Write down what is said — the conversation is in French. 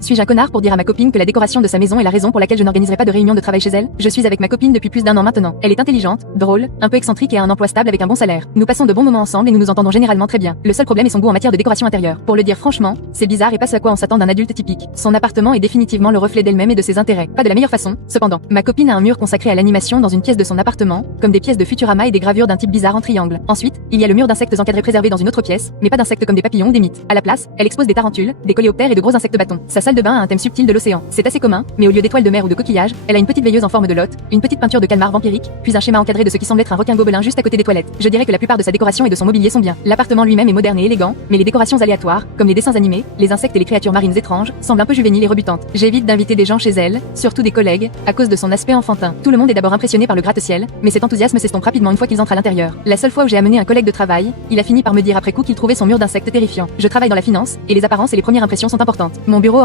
Suis-je un connard pour dire à ma copine que la décoration de sa maison est la raison pour laquelle je n'organiserai pas de réunion de travail chez elle? Je suis avec ma copine depuis plus d'1 an maintenant. Elle est intelligente, drôle, un peu excentrique et a un emploi stable avec un bon salaire. Nous passons de bons moments ensemble et nous nous entendons généralement très bien. Le seul problème est son goût en matière de décoration intérieure. Pour le dire franchement, c'est bizarre et pas ce à quoi on s'attend d'un adulte typique. Son appartement est définitivement le reflet d'elle-même et de ses intérêts. Pas de la meilleure façon, cependant. Ma copine a un mur consacré à l'animation dans une pièce de son appartement, comme des pièces de Futurama et des gravures d'un type bizarre en triangle. Ensuite, il y a le mur d'insectes encadrés préservé dans une autre pièce, mais pas d'insectes comme des papillons ou des mythes. À la place, elle expose des tarentules, des coléoptères et de gros insectes bâtons. Sa salle de bain a un thème subtil de l'océan. C'est assez commun, mais au lieu d'étoiles de mer ou de coquillages, elle a une petite veilleuse en forme de lotte, une petite peinture de calmar vampirique, puis un schéma encadré de ce qui semble être un requin gobelin juste à côté des toilettes. Je dirais que la plupart de sa décoration et de son mobilier sont bien. L'appartement lui-même est moderne et élégant, mais les décorations aléatoires, comme les dessins animés, les insectes et les créatures marines étranges, semblent un peu juvéniles et rebutantes. J'évite d'inviter des gens chez elle, surtout des collègues, à cause de son aspect enfantin. Tout le monde est d'abord impressionné par le gratte-ciel, mais cet enthousiasme s'estompe rapidement une fois qu'ils entrent à l'intérieur. La seule fois où j'ai amené un collègue de travail, il a fini par me dire après coup qu'il trouvait son mur d'insectes terrifiant. Je travaille dans la finance, et les apparences et les premières impressions sont importantes. Mon bureau